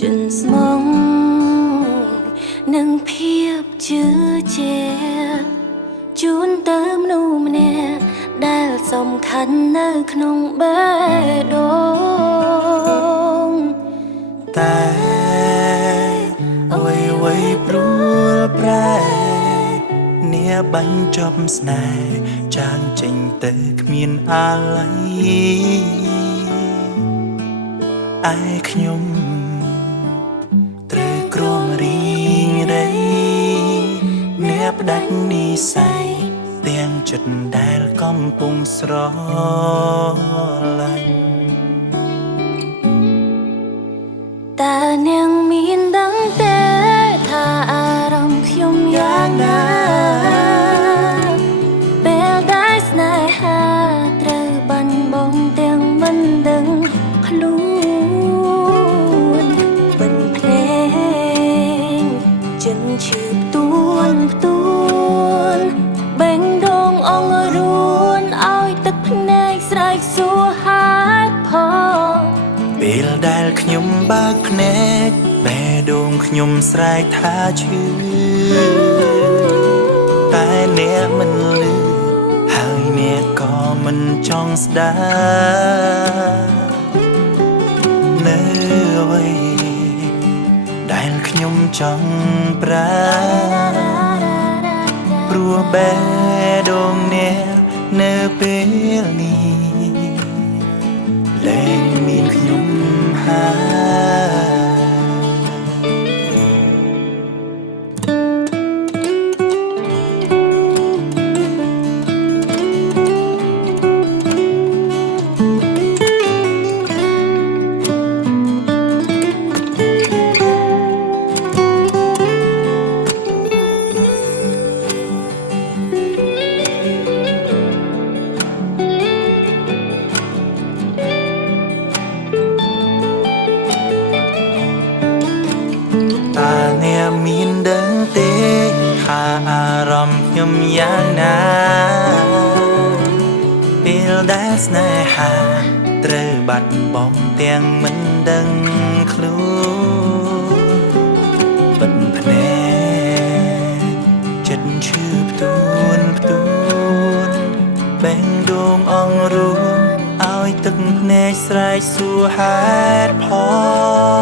ជន់ស្មងនឹងភាពជឿជាក់ជូនទៅមនុស្សម្នាក់ដែលសំខាន់នៅក្នុងបេះដូងតែអ្វីព្រួលប្រែនេះបញ្ចប់ស្នេហ៍ចាងចេញទៅគ្មានអាល័យឯខ្ញុំត្រូវគ្រងរីងរៃអ្នកផ្ដាច់និស្ស័យទាំងចិត្តដែលកំពុងស្រឡាញ់តើនាងមានដឹងទេថាអារម្មណ៍ខ្ញុំយ៉ាងណាពេលដែលស្នេហាត្រូវបាត់បង់ទាំងមិនដឹងខ្លួនបិទភ្នែកចិនឈឺផ្ទួនបេងដូងអង្រួនឲ្យទឹកភ្នែកស្រែកសួរហេតុផលពេលដែលខ្ញុំបើកភ្នែកបេះដូងខ្ញុំស្រែកថាឈឺតែអ្នកមិនលឺហើយអ្នកក៏មិនចង់ស្ដាប់នៅអ្វីដែលខ្ញុំចង់ប្រើព្រោះបេះដូងអ្នកនៅពេលនេះលែងមានខ្ញុំហើយមានដឹងទេថាអារម្មណ៍ខ្ញុំយ៉ាងណាពេលដែលស្នេហាត្រូវបាត់បង់ទាំងមិនដឹងខ្លួនបិទភ្នែកចិត្តឈឺផ្ទួនបេះដូងអង្រួនឲ្យទឹកភ្នែកស្រែកសួរហេតុផល